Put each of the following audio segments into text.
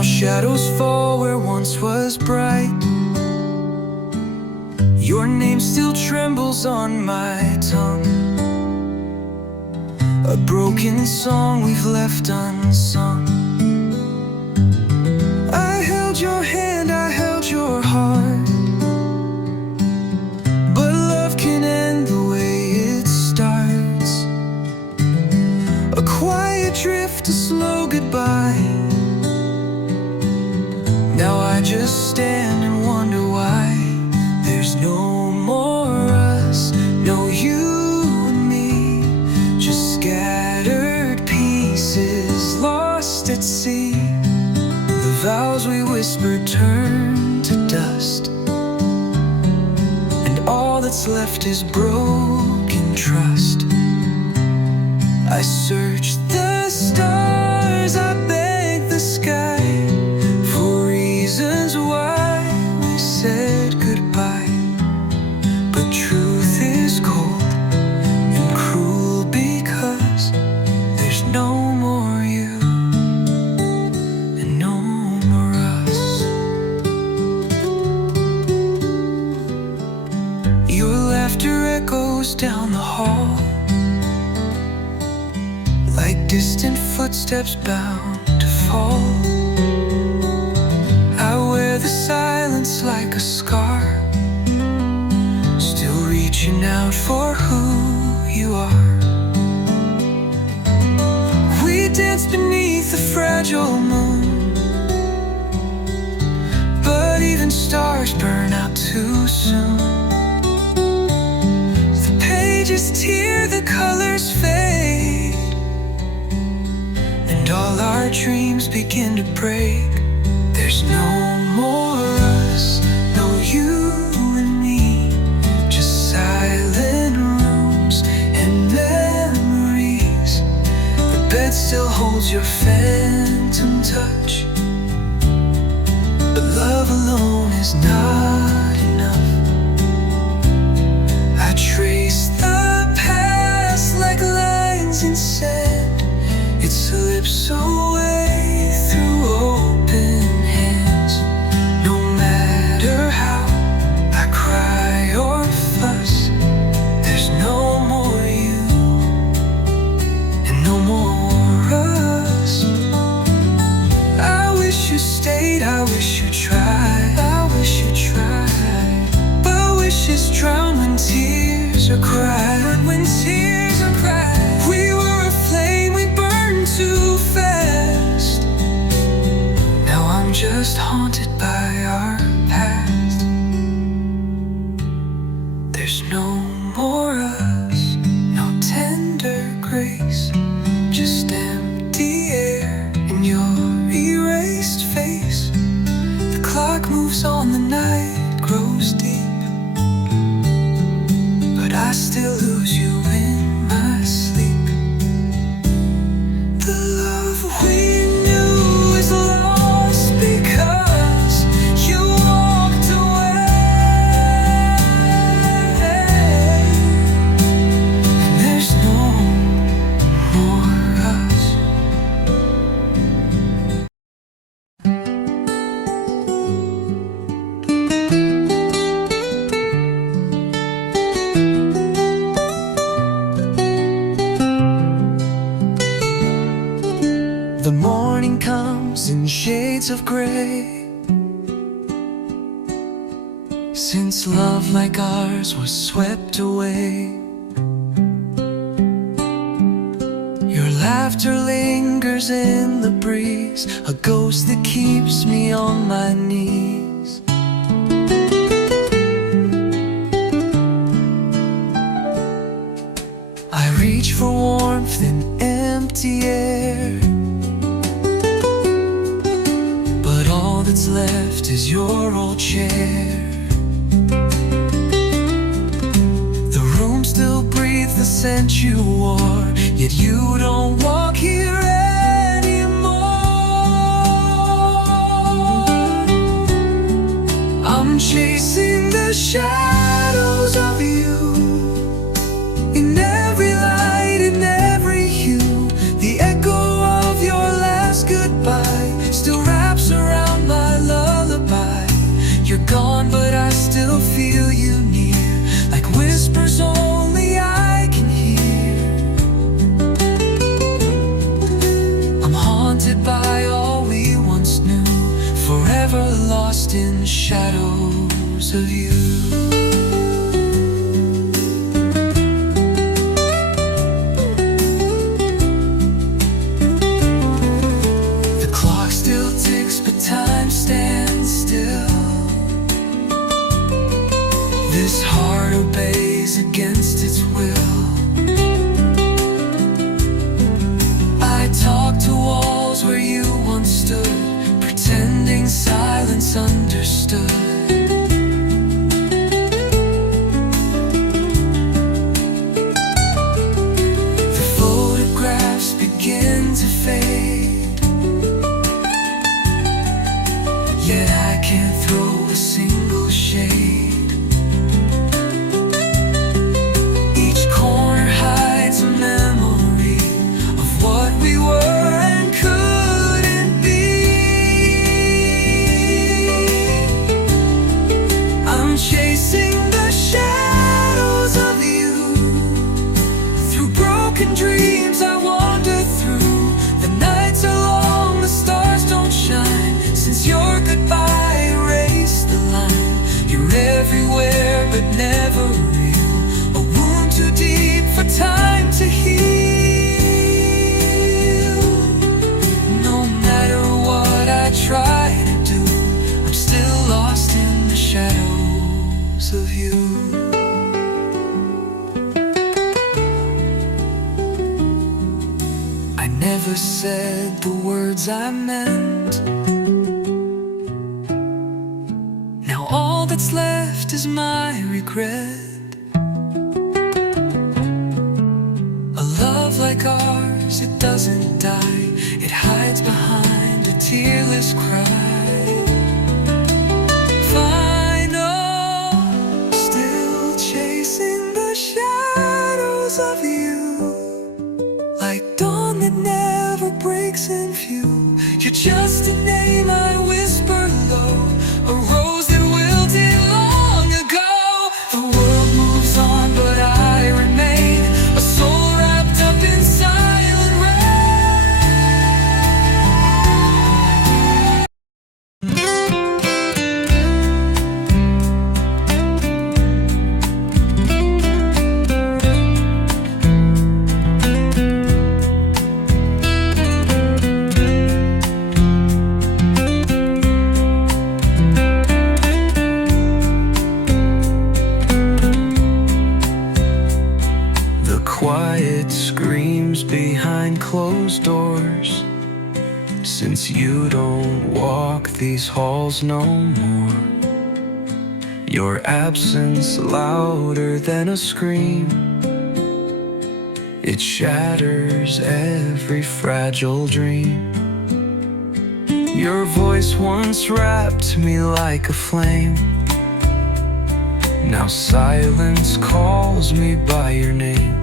Now shadows fall where once was bright. Your name still trembles on my tongue, a broken song we've left unsung. I held your hand, I held your heart, but love can end the way it starts. A quiet drift, a slow goodbye. Now I just stand and wonder why there's no more us, no you and me, just scattered pieces lost at sea. The vows we whispered turn to dust, and all that's left is broken trust. I searched the stars, I begged the sky for reasons why we said goodbye. But truth is cold and cruel because there's no more you and no more us. Your laughter echoes down the hall like distant footsteps bound to fall. I wear the silence like a scar, still reaching out for who you are. We danced beneath the fragile moon, but even stars burn out too soon. The pages tear, the colors fade, and all our dreams begin to break. There's no more us, no you and me, just silent rooms and memories. The bed still holds your phantom touch, but love alone is not enough. I trace the past like lines in sand, it slips away through open hands. No matter how I cry or fuss, there's no more you and no more us. I wish you stayed, I wish you tried, I wish you tried, but wishes drown when tears are cried, when tears are cried. We were a flame, we burned too fast. Now I'm just haunted by our past. There's no more us, no tender grace, just empty air in your erased face. The clock moves on, the night grows deep, but I still lose you in my sleep. The love we knew is lost because you walked away. And there's no more us. The morning comes in shades of gray, since love like ours was swept away. Your laughter lingers in the breeze, a ghost that keeps me on my knees. I reach for warmth in empty air, but all that's left is your old chair. The room still breathes the scent you wore, yet you don't walk here anymore. I'm chasing the shadows of you, in every light, in every hue. The echo of your last goodbye still wraps around gone, but I still feel you near, like whispers only I can hear. I'm haunted by all we once knew, forever lost in the shadows of you. Time stands still. This heart obeys against its will. I talk to walls where you once stood, pretending silence understood. The photographs begin to fade, yet I can't throw a single shade. Each corner hides a memory of what we were and couldn't be. I'm chasing the shadows of you. Through broken dreams I wander through. The nights are long, the stars don't shine, since your goodbye erased the line. You're everywhere but never real, a wound too deep for time to heal. No matter what I try to do, I'm still lost in the shadows of you. I never said the words I meant. Now all that's left is my regret. A love like ours, it doesn't die, it hides behind a tearless cry. Final, still chasing the shadows of you, like dawn that never breaks in view. You're just a name I whisper low, a rose that wilted long ago. The world moves on, but I remain, a soul wrapped up in silent quiet screams behind closed doors, since you don't walk these halls no more. Your absence louder than a scream, it shatters every fragile dream. Your voice once wrapped me like a flame, now silence calls me by your name.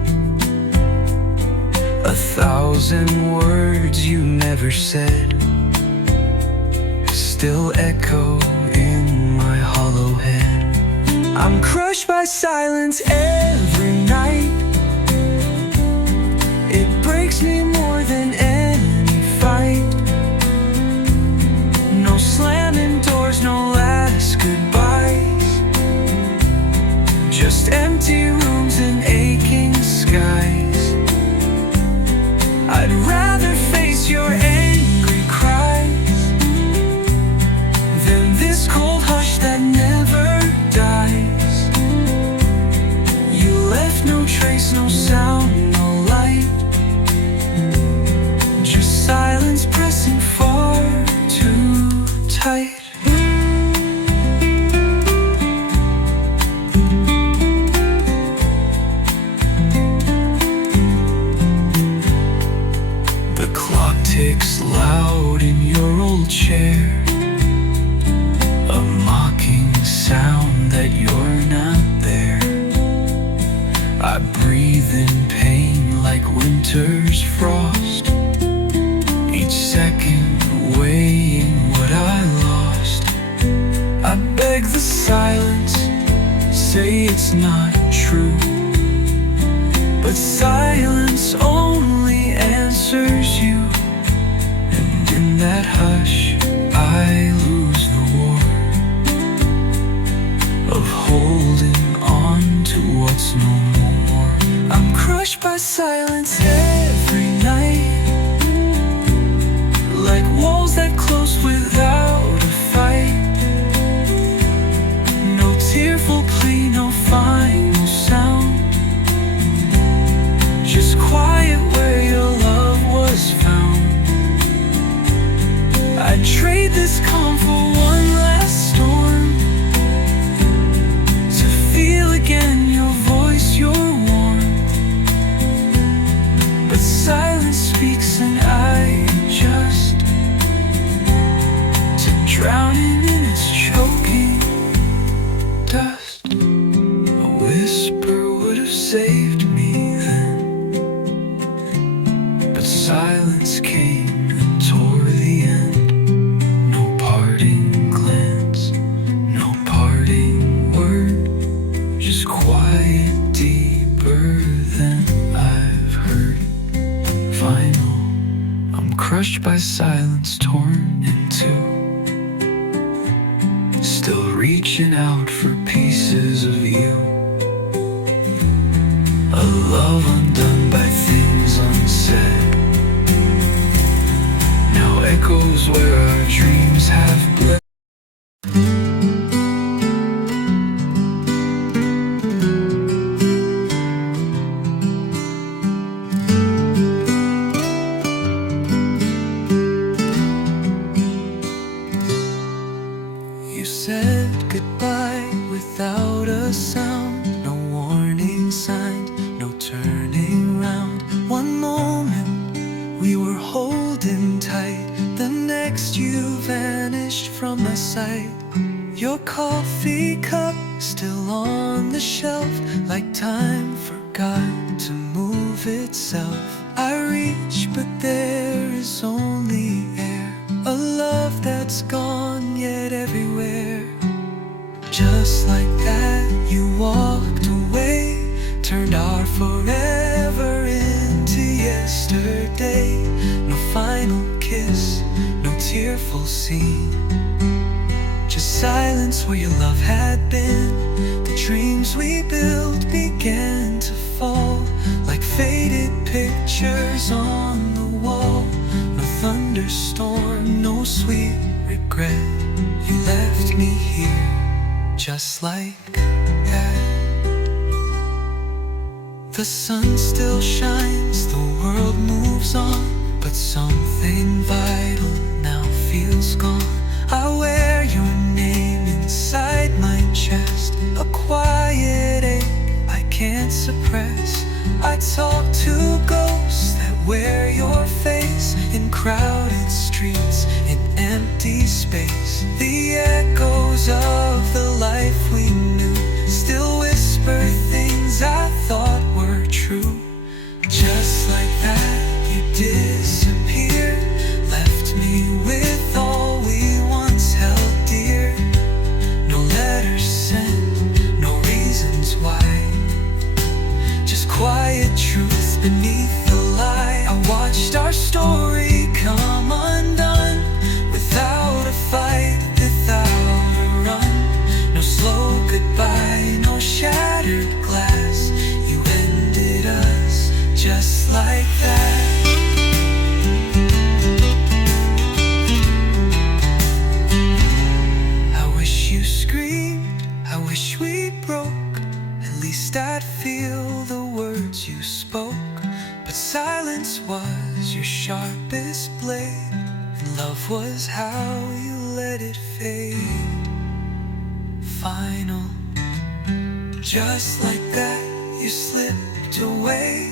1,000 words you never said still echo in my hollow head. I'm crushed by silence every night. It breaks me more than any fight. No slamming doors, no last goodbyes, just empty rooms and aching skies. I'd rather face your angry cries than this cold hush that never dies. You left no trace, no sound, no light, just silence pressing far too tight. Ticks loud in your old chair, a mocking sound that you're not there. I breathe in pain like winter's frost, each second weighing what I lost. I beg the In that hush, I lose the war of holding on to what's no more. I'm crushed by silence every night, like walls that close without a fight. No tearful plea, no final sound, just quiet where your love was found. I'd trade this calm for one last storm, to feel again your voice, your warmth. But silence speaks and I adjust to drowning in its choking dust. A whisper would have saved me then, but silence came and tore the end. No parting glance, no parting word, just quiet deeper than I've heard. Final, I'm crushed by silence, torn in two, still reaching out for pieces of you. A love undone by things unsaid, now echoes where our dreams have bled. You said goodbye without a sound, no warning signs, no turning round. One moment we were holding tight, the next you vanished from my sight. Your coffee cup still on the shelf, like time forgot to move itself. I reach but there is only air, a love that's gone yet everywhere. Just like that you walked away, turned our forever into yesterday. No final kiss, no tearful scene, just silence where your love had been. The dreams we built began to fall, like faded pictures on the wall. No thunderstorm, no sweet regret, you left me here just like that. The sun still shines, the world moves on, but something vital now feels gone. I wear your name inside my chest, a quiet ache I can't suppress. I talk to ghosts that wear your face, in crowded streets, in empty space. The echoes of the life we knew still whisper things I thought were true. Just like that you disappeared, left me with all we once held dear. No letters sent, no reasons why, just quiet truth beneath the lie. I watched our story come undone, without a fight, without a run. No slow goodbye, no shattered glass, you ended us just like that. I wish you screamed, I wish we broke, at least I'd feel the words you spoke. But silence was your sharpest blade, and love was how you let it fade. Final, just like that you slipped away,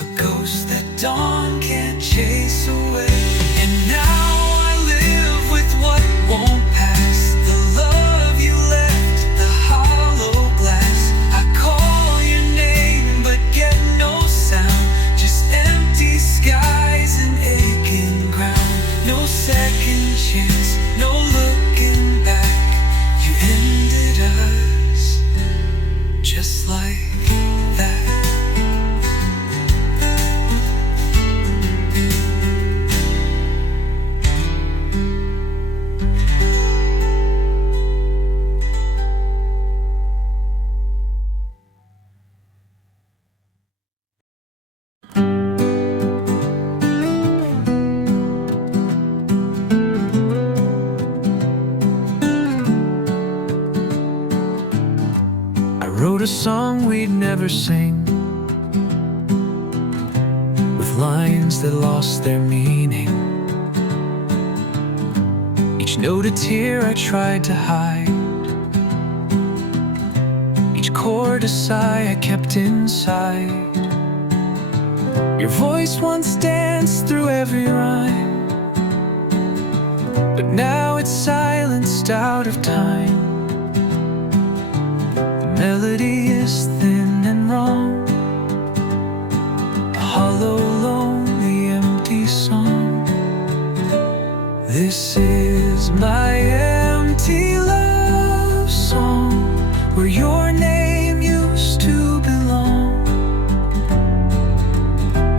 a ghost that dawn can't chase away. And now I live with what won't pass, the love you left, the hollow glass. I call your name but get no sound, just empty skies and aching ground. No second chance, no looking back, you ended us just like that. a song we'd never sing, with lines that lost their meaning. Each note a tear I tried to hide, each chord a sigh I kept inside. Your voice once danced through every rhyme, but now it's silenced out of time. The melody is thin and wrong, a hollow, lonely, empty song. This is my empty love song, where your name used to belong.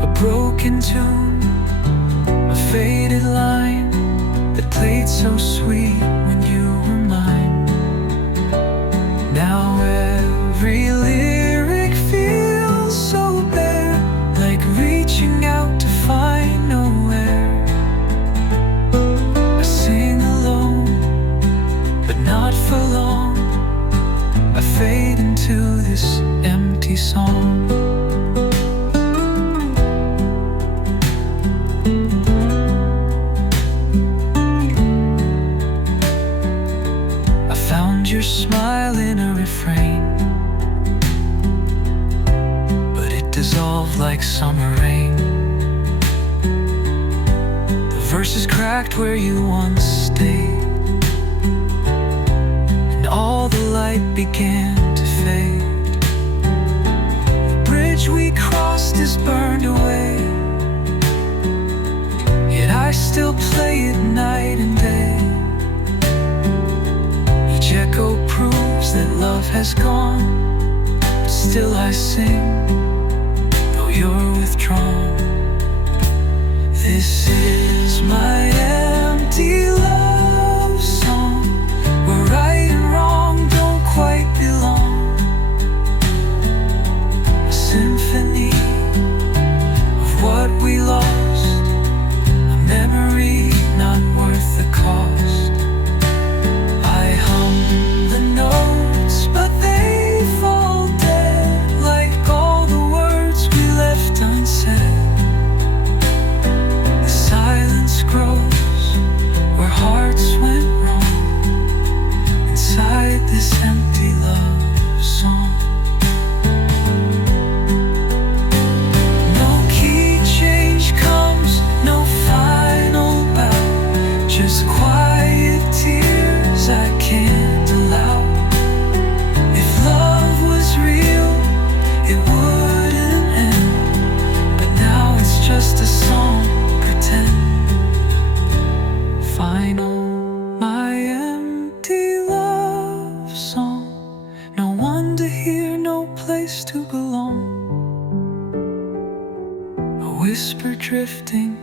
A broken tune, a faded line that played so sweet when you were mine. Now every lyric feels so bare, like reaching out to find nowhere. I sing alone, but not for long. I fade into this empty song. I found your smile in a refrain, but it dissolved like summer rain. The verses cracked where you once stayed, and all the light began to fade. The bridge we crossed is burned away, yet I still play it night and day. Each echo proves that love has gone, but still I sing, though you're withdrawn. This is my empty love song, where right and wrong don't quite belong. A symphony of what we lost, a memory not worth the cost. I hum the notes, but they fall dead, like all the words we left unsaid. The silence grows where hearts went wrong, inside this empty love song. No key change comes, no final bow, just quiet tears I can't allow. If love was real, it wouldn't end, but now it's just a song, pretend. Final, my empty love song, no one to hear, no place to belong. A whisper drifting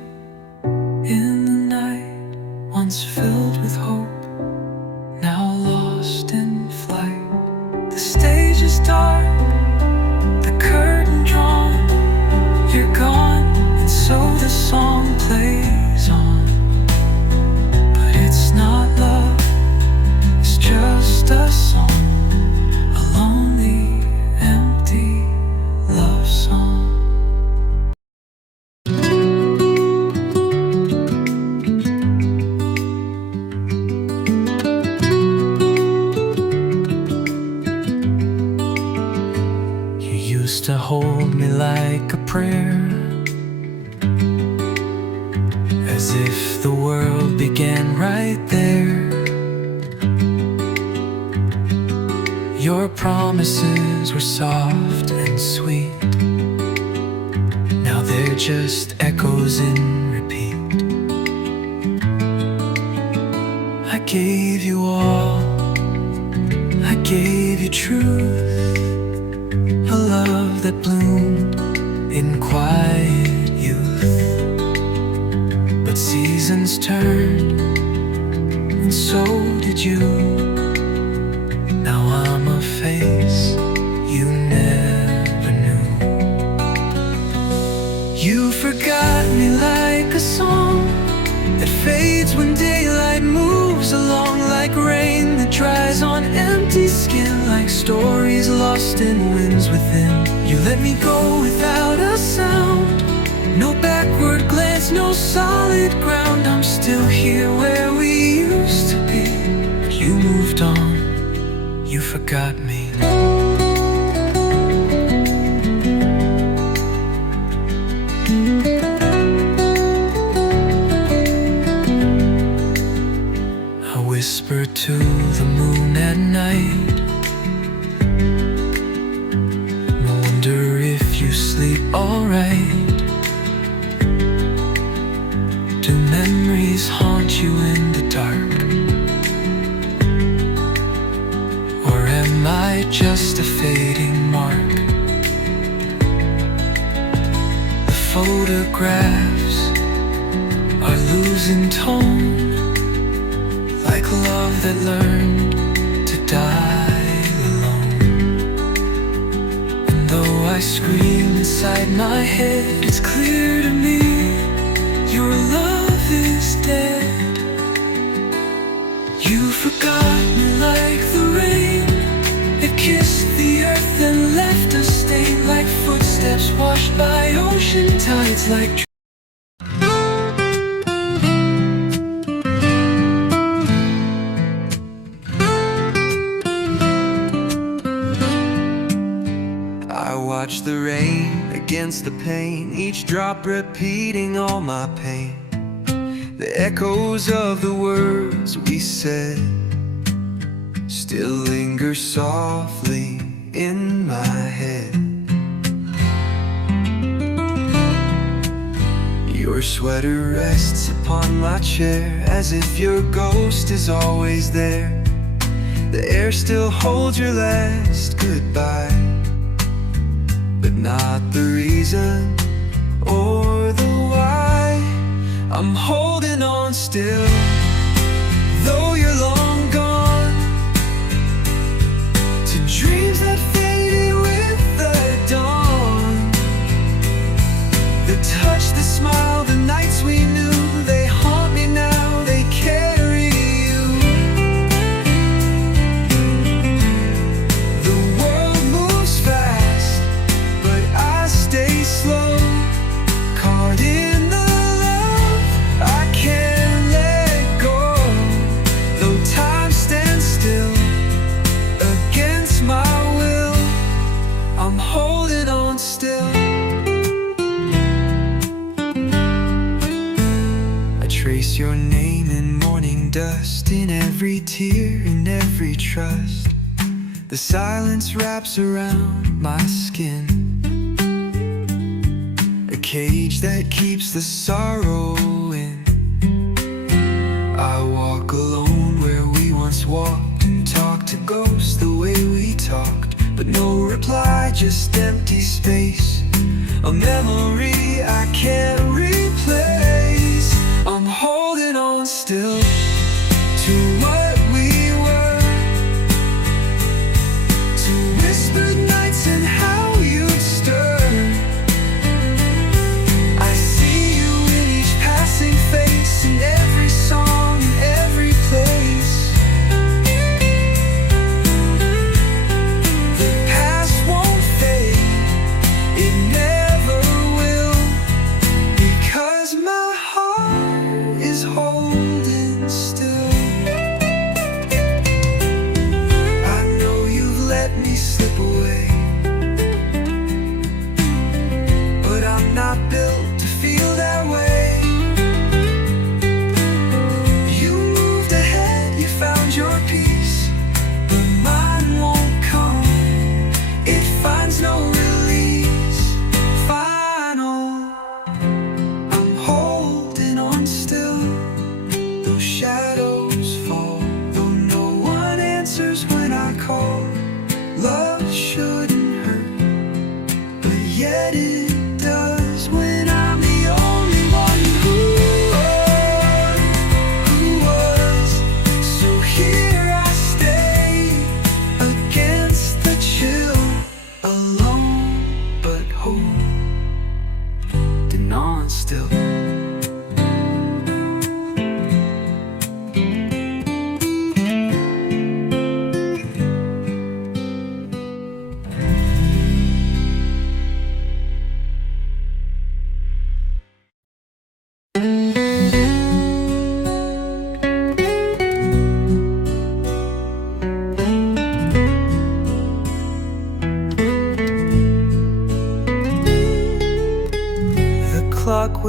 in the night, once filled with hope, now lost in flight. The stage is dark, the curtain drawn, you're gone, and so the song plays on. But it's not love, it's just a song, a lonely, empty love song. You used to hold me like a prayer, as if the world began right there. Your promises were soft and sweet, now they're just echoes in repeat. I gave you all, I gave you truth, a love that bloomed in quiet youth. But seasons turned, and so did you. Now I'm a face you never knew. You forgot me like a song that fades when daylight moves along, like rain that dries on empty skin, like like stories lost in winds within. You let me go without a sound. No backward glance, no solid ground. I'm still here where we used to be. You moved on, you forgot me. I whisper to the moon at night. I wonder if you sleep alright. Do memories haunt you in the dark? Or am I just a fading mark? The photographs are losing tone, like love that learned to die alone. And though I scream inside my head, it's clear to me your love is dead. You forgot me like the rain that kissed the earth and left a stain, like footsteps washed by ocean tides, like I watch the rain against the pain, each drop repeating all my pain. The echoes of the words we said still linger softly in my head. Your sweater rests upon my chair, as if your ghost is always there. The air still holds your last goodbye, but not the reason or the why. I'm holding on still, though you're long gone, to dreams that faded with the dawn. The touch, the smile, the nights we knew, they haunt me now, they carry you. The world moves fast, but I stay slow, caught in the love I can't let go. Though time stands still against my will, I'm holding on still. I trace your name in morning dust, in every tear, in every trust. The silence wraps around my skin, a cage that keeps the sorrow in. I walk alone where we once walked, and talk to ghosts the way we talked, but no reply, just empty space, a memory I can't replace. I'm holding on still to what we were, to whispered nights and how you'd stir. I see you in each passing face, in every song, in every place. The past won't fade, it never will, because my heart is holding still. I know you've let me slip away, but I'm not built to feel that way. You moved ahead, you found your peace, but mine won't come. It finds no release, final. I'm holding on still, though shadows fall, though no one answers when I call. Love shouldn't hurt, but yet it does when I'm the only one who was. So here I stay against the chill, alone but holding on still.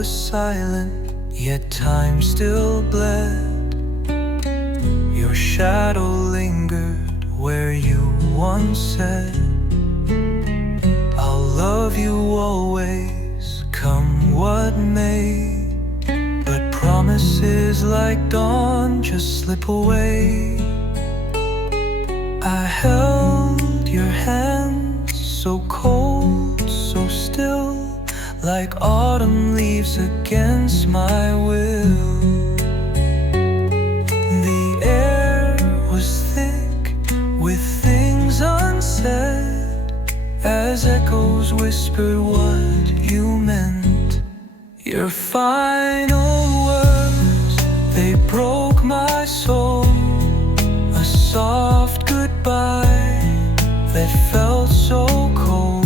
was silent, yet time still bled. Your shadow lingered where you once said, I'll love you always, come what may. But promises like dawn just slip away. I held your hand so cold, so still, like autumn leaves against my will. The air was thick with things unsaid, as echoes whispered what you meant. Your final words, they broke my soul. A soft goodbye that felt so cold.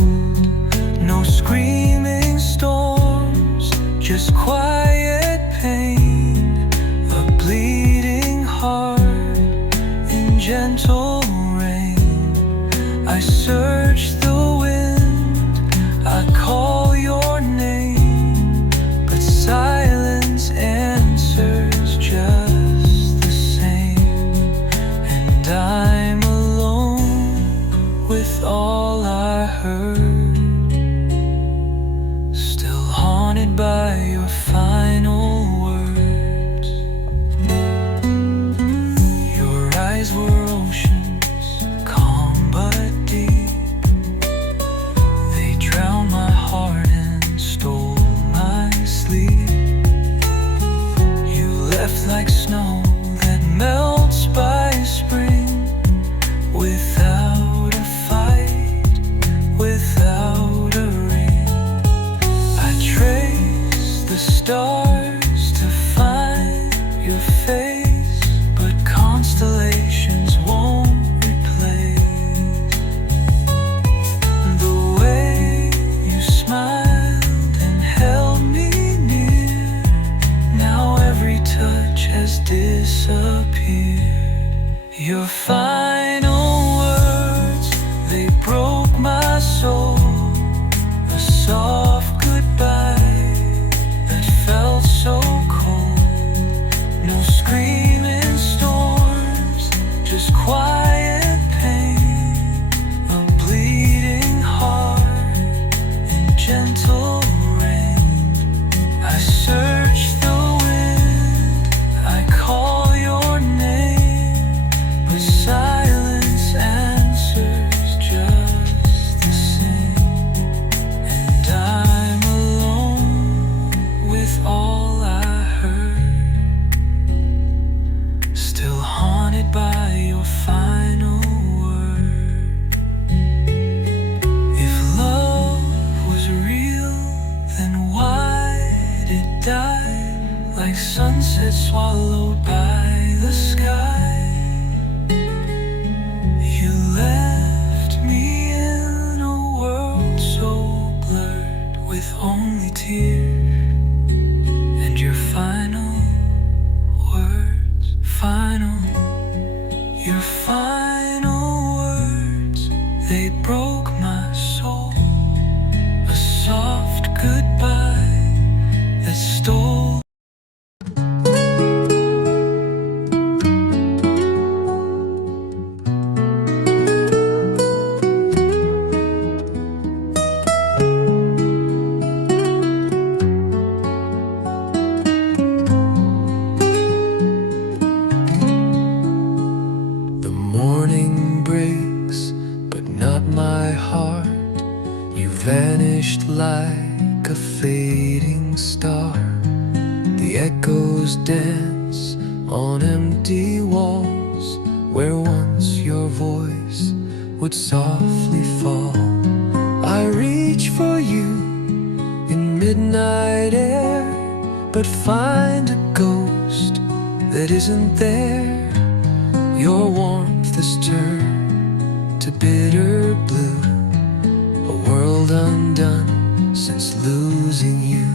No screaming storms, just quiet pain. A bleeding heart in gentle rain. I search the wind, I call your name, but silence answers just the same. And I'm alone with all I heard, still haunted by your final words. Your eyes were oceans, calm but deep. They drowned my heart and stole my sleep. You left like snow that melts by spring, without a fight, without a ring. I trace the stars to find your face, but constellations won't replace the way you smiled and held me near. Now every touch has disappeared. Your final words, they broke my soul. A soft goodbye that felt so cold. No screaming storms, just quiet pain. A bleeding heart in gentle rain. I search the wind, I call your name, but silence answers just the same. And I'm alone with all I heard, still haunted by your final word. If love was real, then why did it die like sunset swallowed by the sky? You left me in a world so blurred with only tears. And your final words, your final words, they broke my soul. A soft goodbye that stole. The morning breaks, but not my heart. You vanished like a fading star. The echoes dance on empty walls, where once your voice would softly fall. I reach for you in midnight air, but find a ghost that isn't there. Your warmth has turned to bitter blue, a world undone since losing you.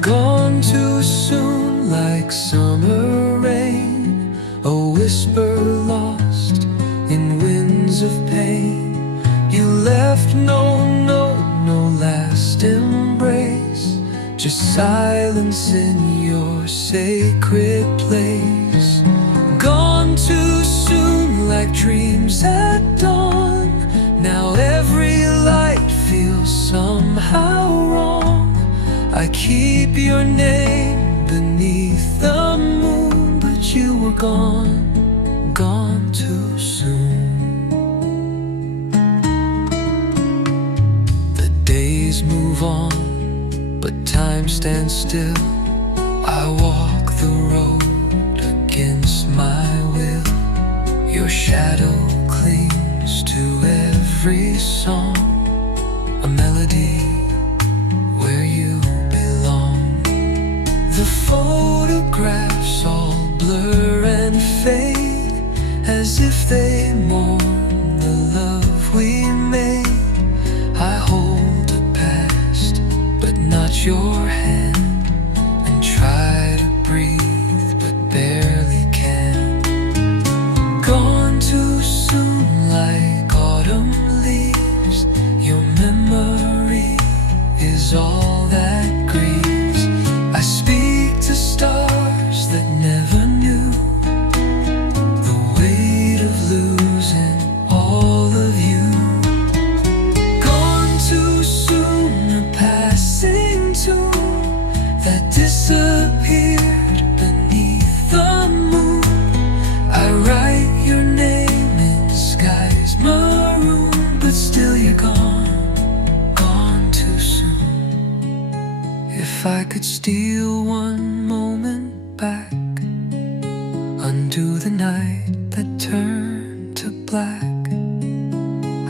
Gone too soon like summer rain, a whisper lost in winds of pain. You left no note, no last embrace, just silence in your sacred place. Gone too soon like dreams at dawn. Now every light feels somehow wrong. I keep your name beneath the moon, but you were gone, gone too soon. The days move on, but time stands still. I walk the road against my will. Your shadow clings to every song, a melody where you belong. The photographs all blur and fade, as if they mourn the love we made. I hold the past, but not your hand, and try to breathe, but barely can. Gone too soon like autumn leaves. Your memory is all that grieves. I speak to stars that never knew the weight of losing all of you. Gone too soon, a passing tune that disappeared beneath the moon. I write your name in skies maroon, but still you're gone, gone too soon. If I could steal one moment back, undo the night that turned to black,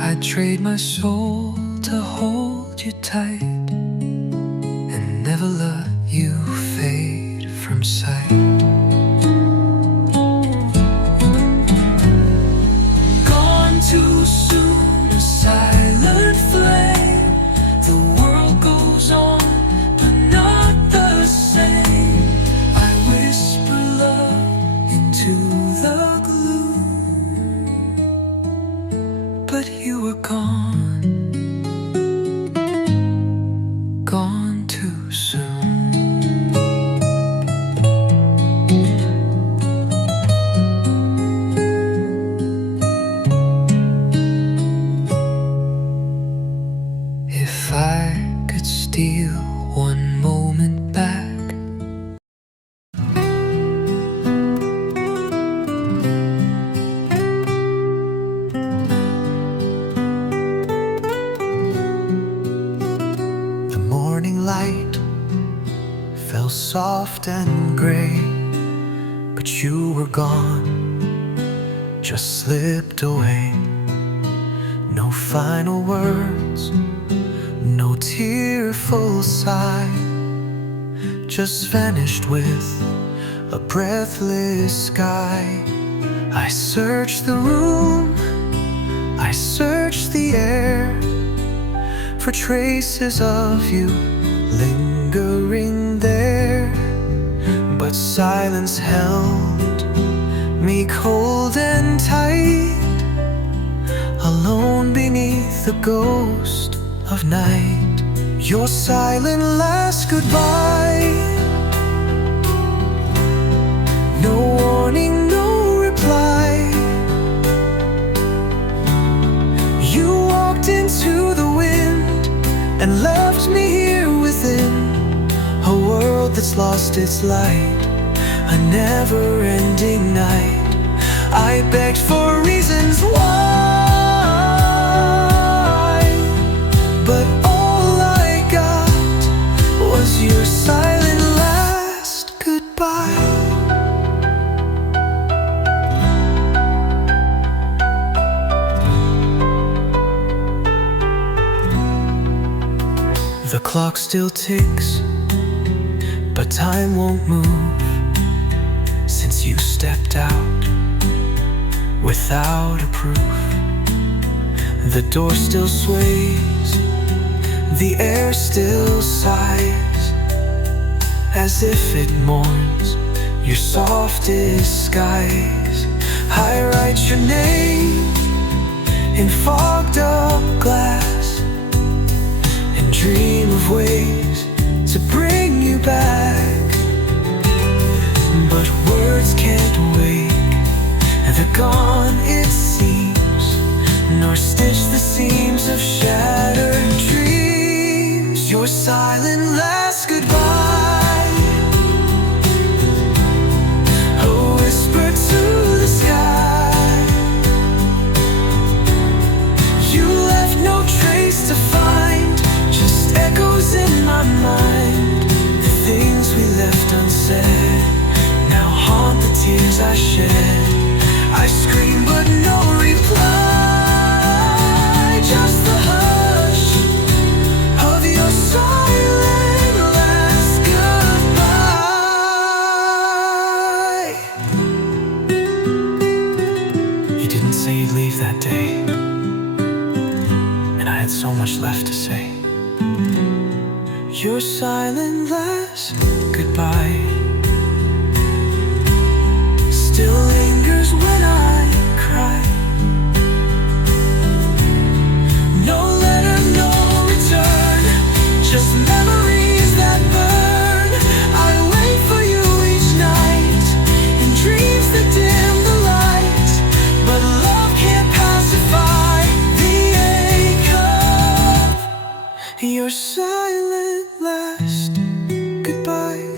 I'd trade my soul to hold you tight and never let you fade from sight. Gone too soon, a silent flame. The world goes on, but not the same. I whisper love into the gloom, but you were gone, gone too soon. If I could steal one moment back, the morning light fell soft and gray, but you were gone, just slipped away. No final words, no tearful sigh, just vanished with a breathless sky. I searched the room, I searched the air for traces of you lingering there, but silence held me cold and tight, alone beneath the ghost of night. Your silent last goodbye, no warning, no reply. You walked into the wind and left me here within a world that's lost its light, a never-ending night. I begged for reasons why, but all I got was your silent last goodbye. The clock still ticks, but time won't move since you stepped out without a proof. The door still sways, the air still sighs, as if it mourns your softest skies. I write your name in fogged up glass and dream of ways to bring you back. But words can't wake, they're gone it seems, nor stitch the seams of shattered dreams. Your silent last goodbye, a whisper to the sky. You left no trace to find, just echoes in my mind. The things we left unsaid now haunt the tears I shed. I scream but no reply, just the hush of your silent last goodbye. You didn't say you'd leave that day, and I had so much left to say. Your silent last goodbye still lingers when I cry. No letter, no return, just memories that burn. I wait for you each night in dreams that dim the light, but love can't pacify the ache of your silent last goodbye.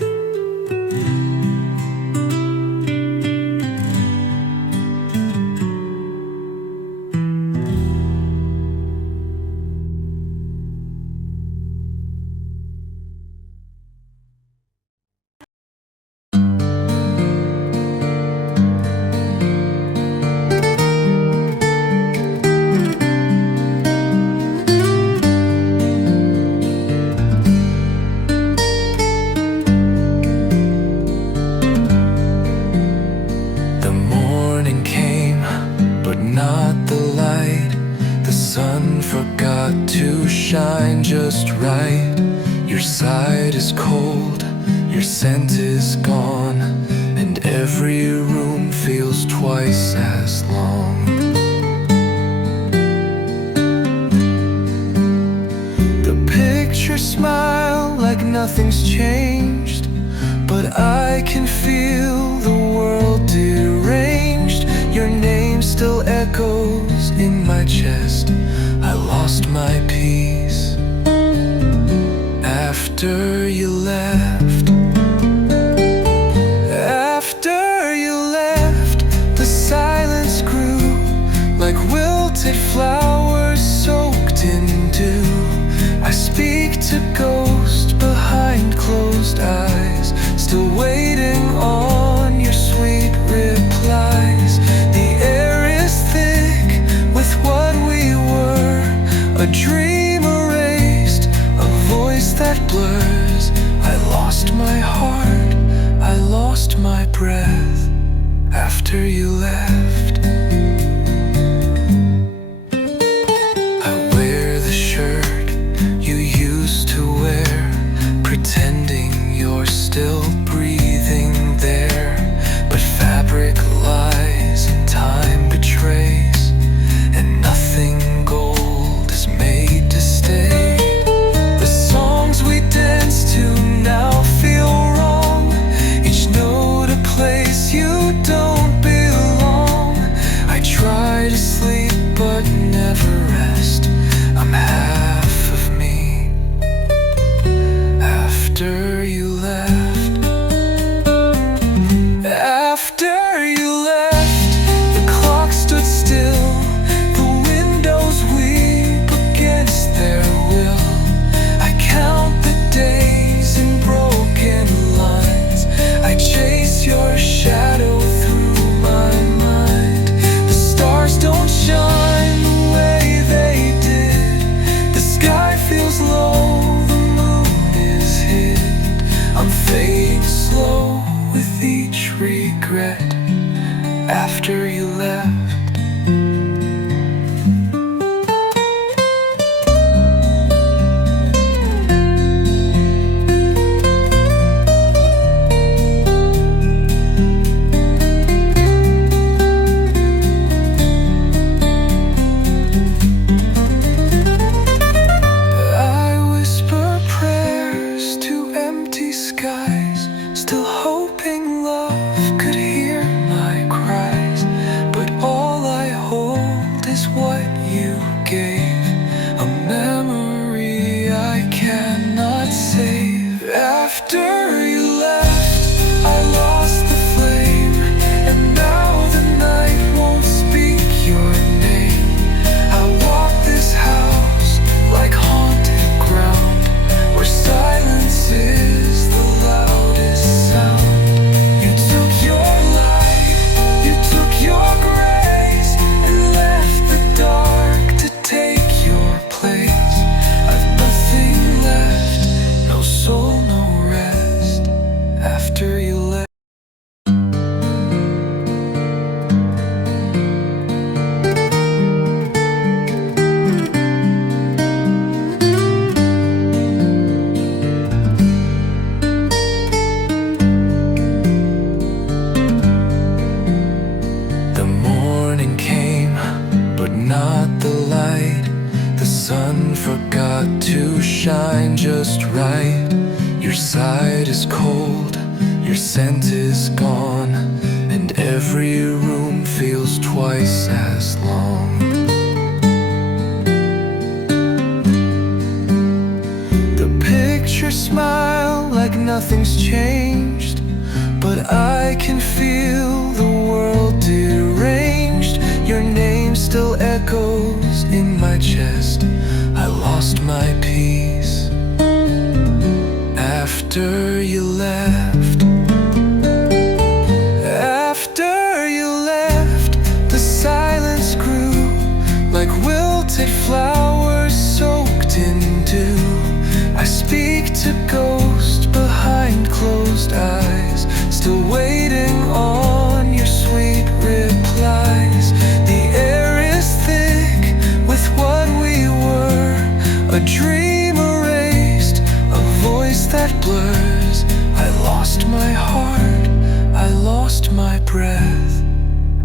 To shine just right. Your side is cold, your scent is gone, and every room feels twice as long. The pictures smile like nothing's changed, but I can feel the world deranged. Your name still echoes in my chest. I lost my peace after you left. After you left, the silence grew like wilted flowers soaked in dew. I speak to ghosts behind closed eyes, still waiting on your sweet replies. The air is thick with what we were, a dream erased, a voice that blurs. I lost my heart, I lost my breath after you left. I wear the shirt you used to wear, pretending you're still breathing there. But fabric lies and time betrays, and nothing gold is made to stay. The songs we dance to now feel wrong, each note a place you don't belong. I try to sleep but never rest. I'm half of me after you left. After you left, the clock stood still, the windows weep against their will. I count the days in broken lines, I chase your shadow through my mind. The stars don't shine the way they did, the sky feels low, the moon is hid. I'm fading slow with each regret after you left. I whisper prayers to empty skies. night. Your side is cold, your scent is gone, and every room feels twice as long. The pictures smile like nothing's changed, but I can feel the world deranged. Your name still echoes in my chest. I lost my peace after you left. After you left, the silence grew like wilted flowers soaked in dew. I speak to ghosts behind closed eyes, still waiting on your sweet replies. The air is thick with what we were, a dream erased, a voice that blurs. I lost my heart, I lost my breath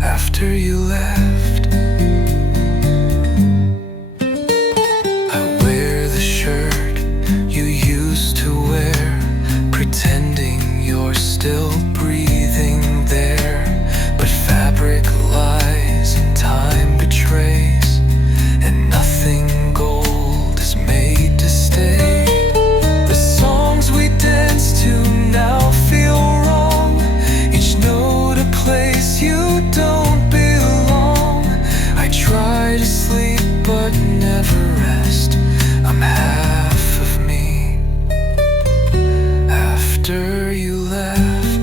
after you left. I wear the shirt you used to wear, pretending you're still breathing there. But fabric lies and time betrays, and nothing gold is made to stay. The songs we dance to now feel wrong, each note a place you don't belong. I try to sleep but never rest. I'm half of me after you left.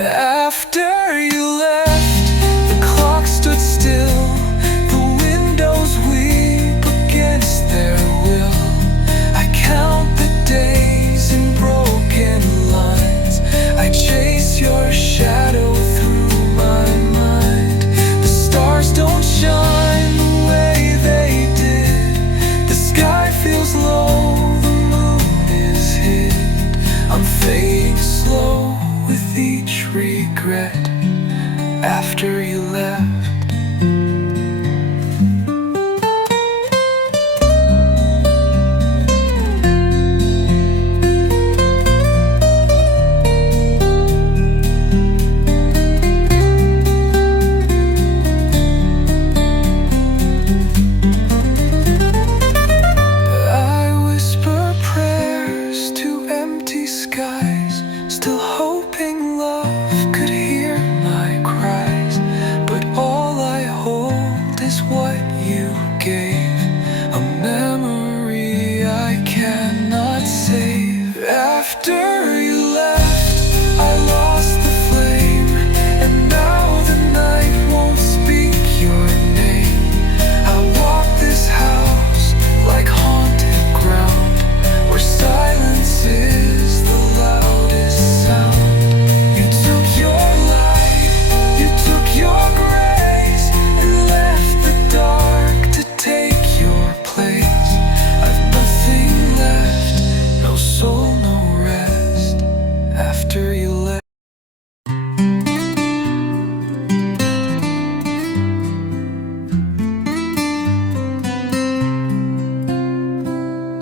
After you left, the clock stood still, the windows weep against their will. I count the days in broken lines, I chase your shadow through my mind. The stars don't shine the way they did, the sky feels low, the moon is hid. I'm fading slow with each regret after you left. I whisper prayers to empty skies, still hoping love could hear my cries. But all I hold is what you gave, a memory I cannot save. After you left, I lost the flame, and now the night won't speak your name. I walk this house like haunted ground, where silence is the loudest sound. You took your light, you took your grace, and left the dark to take your place. I've nothing left, no soul, no rest after you left.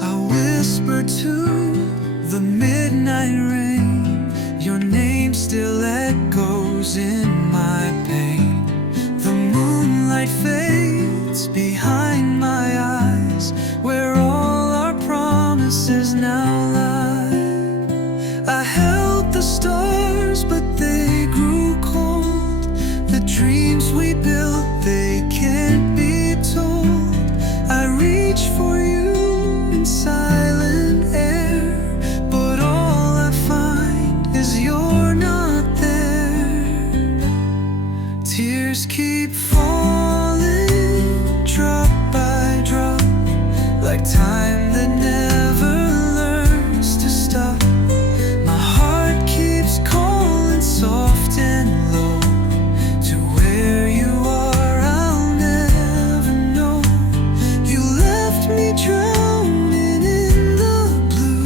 I whisper to the midnight rain, your name still echoes in my pain. The moonlight fades behind my eyes, where all our promises now lie. I held the stars, but they grew cold. The dreams we built, they can't be told. I reach for you in silent air, but all I find is you're not there. Tears keep falling, drop by drop, like time that never learns to stop. My heart keeps calling soft and low, to where you are I'll never know. You left me drowning in the blue,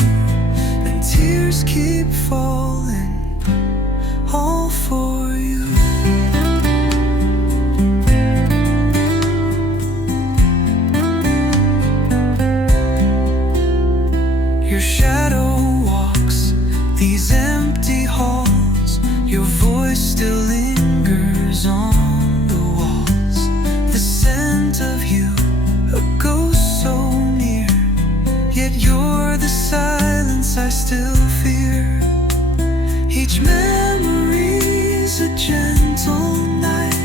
and tears keep falling, all for you. Your voice still lingers on the walls. The scent of you, a ghost so near. Yet you're the silence I still fear. Each memory's a gentle knife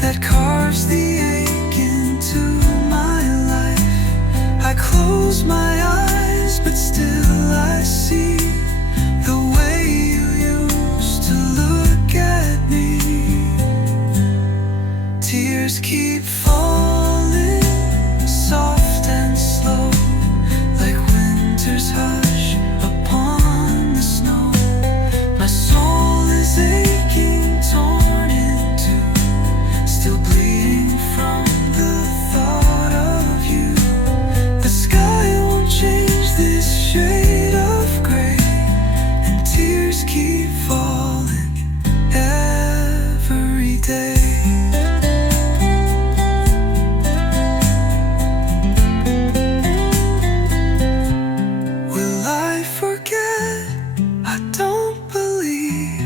that carves the ache into my life. I close my eyes, but still I see the way you used to look at me. Tears keep falling, soft and slow, like winter's hush upon the snow. My soul is aching, torn in two, still bleeding from the thought of you. The sky won't change this shade of gray, and tears keep falling every day. Will I forget? I don't believe.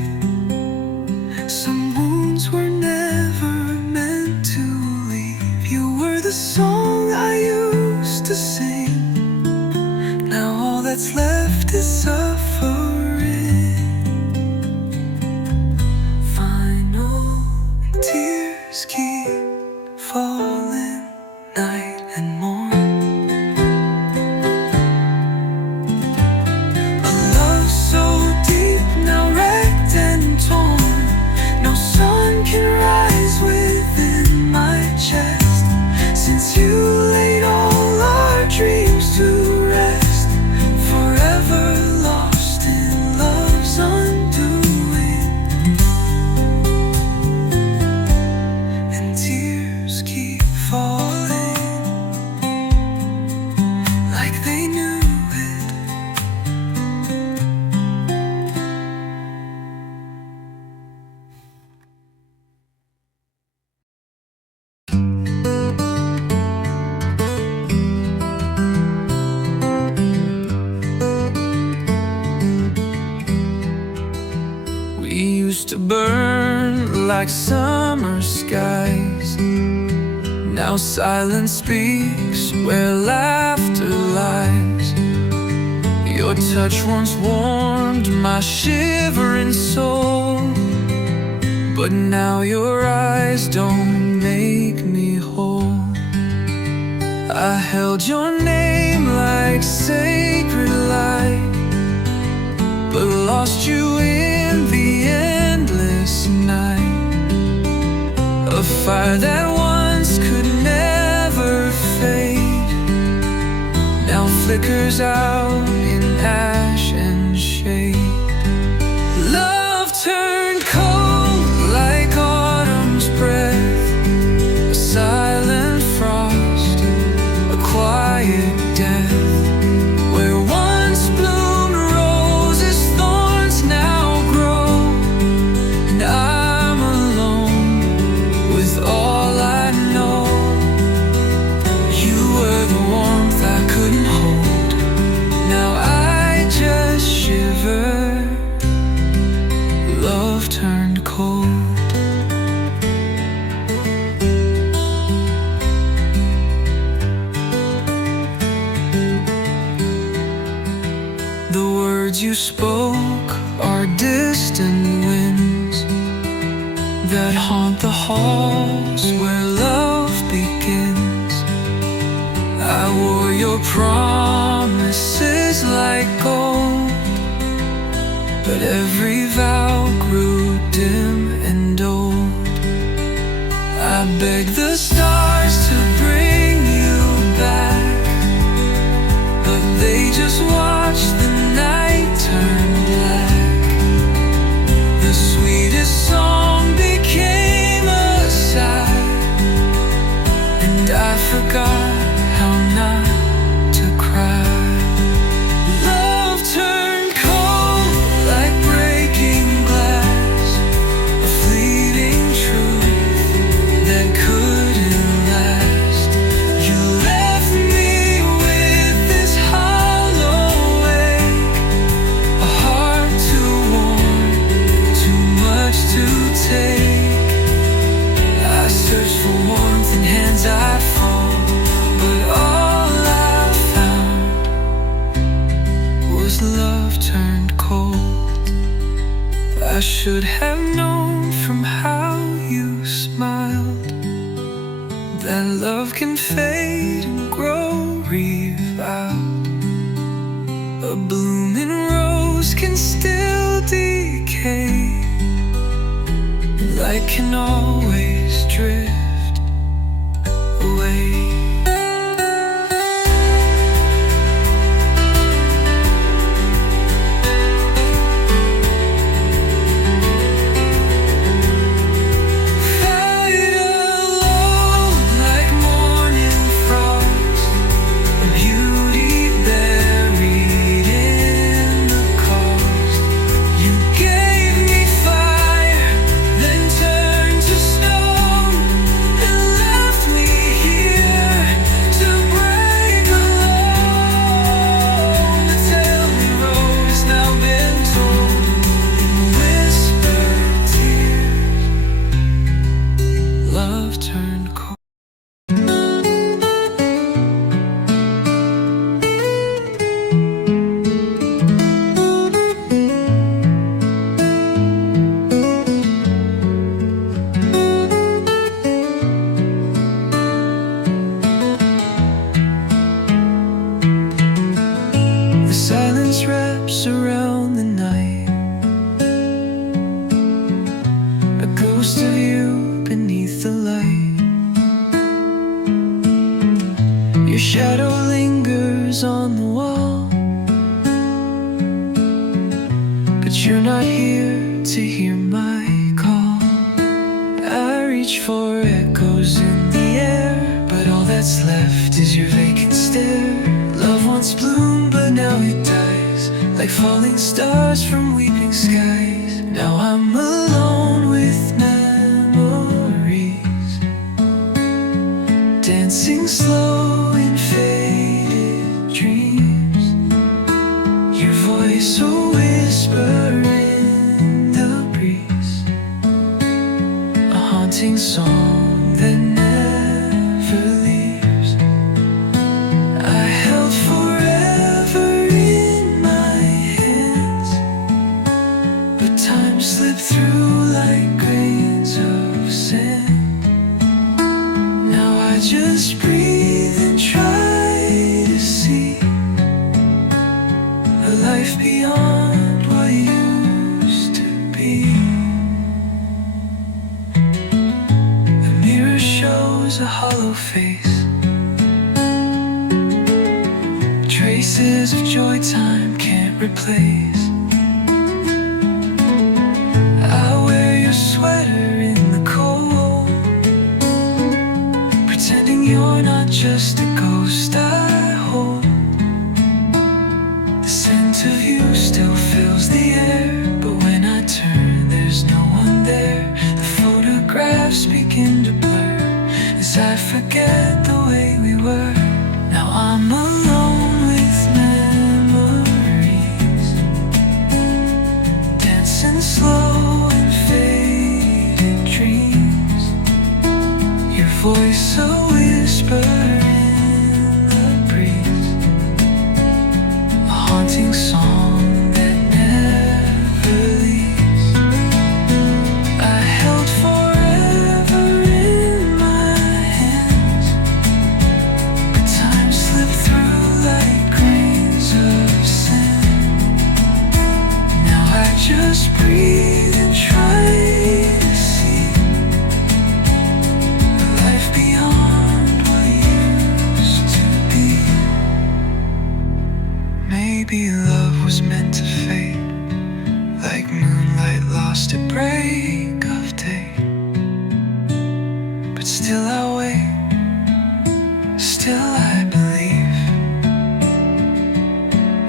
Some wounds were never meant to leave. You were the song I used to sing. Now all that's left is suffering. Final tears keep falling night and morn. A love so deep, now wrecked and torn. No sun can rise within my chest, since you laid all our dreams to rest. Forever lost in love's undoing, and tears keep falling like they knew it. We used to burn like summer skies. Now silence speaks where laughter lies. Your touch once warmed my shivering soul, but now your eyes don't make me whole. I held your name like sacred light, but lost you in the endless night. A fire that once could never fade now flickers out in ash and shade. Love turned cold like autumn's breath, a silent frost, a quiet death. Where once bloomed roses, thorns now grow, and I'm alone with all I know. You were the warmth I couldn't hold, now I just shiver. Love turned cold. The words you spoke are distant winds that haunt the halls where love begins. I wore your promises like gold, but every vow grew dim and old. I begged the stars to bring you back, but they just watched the night turn black. The sweetest song became a sigh, and I forgot how not to cry. Love turned cold like breaking glass, a fleeting truth that couldn't love can fade and grow, revive. A blooming rose can still decay. Light can always drift away. Silence wraps around the night, a ghost of you beneath the light. Your shadow lingers on the wall, but you're not here to hear my call. I reach for echoes in the air, but all that's left is your vacant stare. Love once bloomed, but now it dies, like falling stars from weeping skies. Now I'm alone with memories, dancing slow in faded dreams. Your voice a whisper in the breeze, a haunting song that never leaves. I held forever in my hands, but time slipped through like grains of sand. Now I just breathe and try to see a life beyond what used to be. The mirror shows a hollow face, traces of joy time can't replace. I wear your sweater in the cold, pretending you're not just a ghost I hold. The scent of you still fills the air, but when I turn there's no one there. The photographs begin to blur as I forget the way we were. Now I'm alone with memories, dancing slow in faded dreams. Your voice a whisper in the breeze, a haunting song that never leaves. I held forever in my hands, but time slipped through like grains of sand. Now I just breathe and try to see a life beyond what used to be. Maybe love was meant to fade, like moonlight lost at break of day. But still I wait, still I believe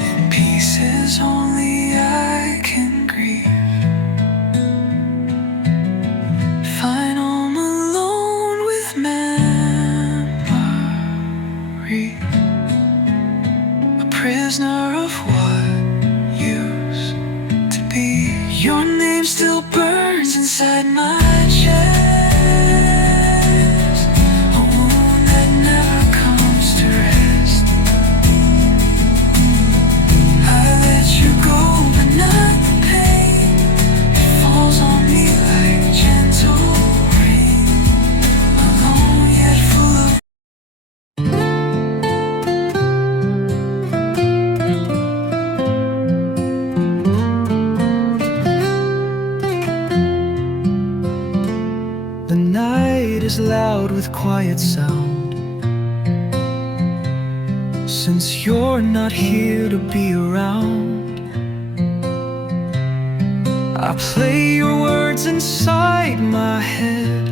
in pieces only I can grieve. Fine, I'm alone with memory, a prisoner of what used to be. Your name still burns inside my chest, a wound that never comes to rest. I let you go, but not the pain. It falls on me like gentle rain, alone yet full of is loud with quiet sound. Since you're not here to be around, I play your words inside my head,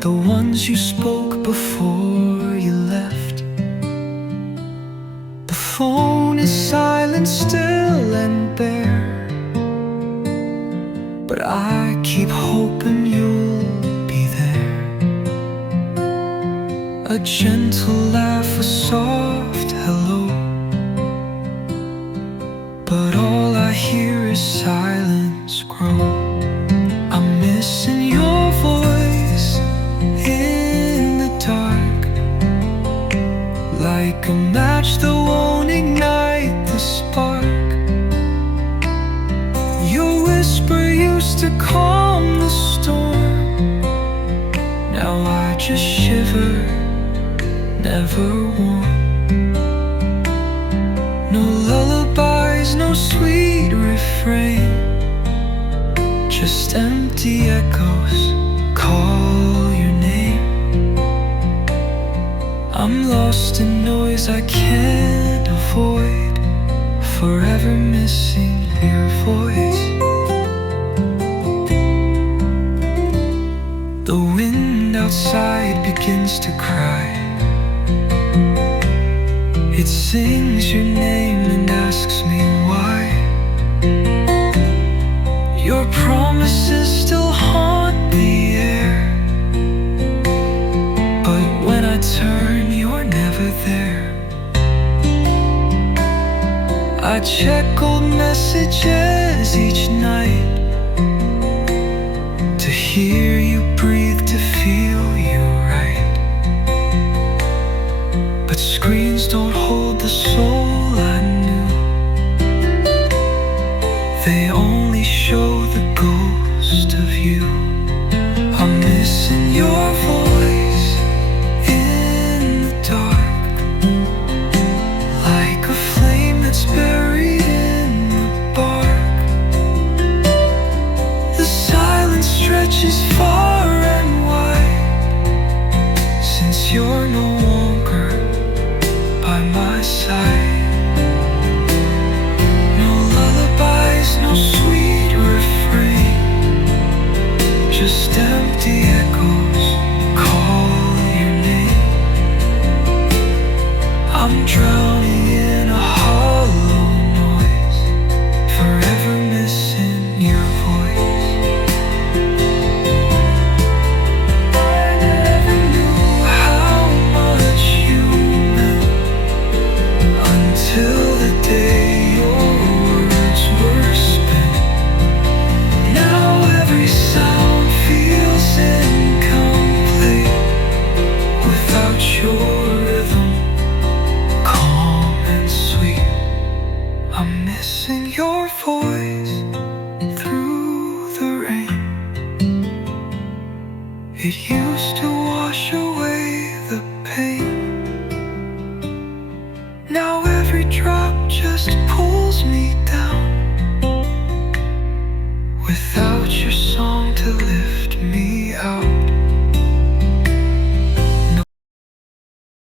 the ones you spoke before you left. The phone is silent, still and bare, but I keep hoping you'll be there. A gentle laugh, a soft hello, but all I hear is silence grow. I'm missing your voice in the dark, like a match that won't ignite the spark. Your whisper used to calm the storm, now I just shiver, never warm. No lullabies, no sweet refrain, just empty echoes call your name. I'm lost in noise I can't avoid, forever missing your voice. The wind outside begins to cry. It sings your name and asks me why. Your promises still haunt the air, but when I turn, you're never there. I check old messages each night, to hear you breathe, to feel you right. But screens don't hold the soul I knew, they only show the ghost of you. I'm missing your voice in the dark, like a flame that's buried in the bark. The silence stretches far and wide, since you're no longer by my side. No lullabies, no sweet refrain, just empty echoes call your name. I'm drowning in a hollow noise, forever missing your voice. I never knew how much you meant until the day your words were spent. Now every sound feels incomplete without your rhythm, calm and sweet. I'm missing your voice through the rain. It used to wash away the pain. Now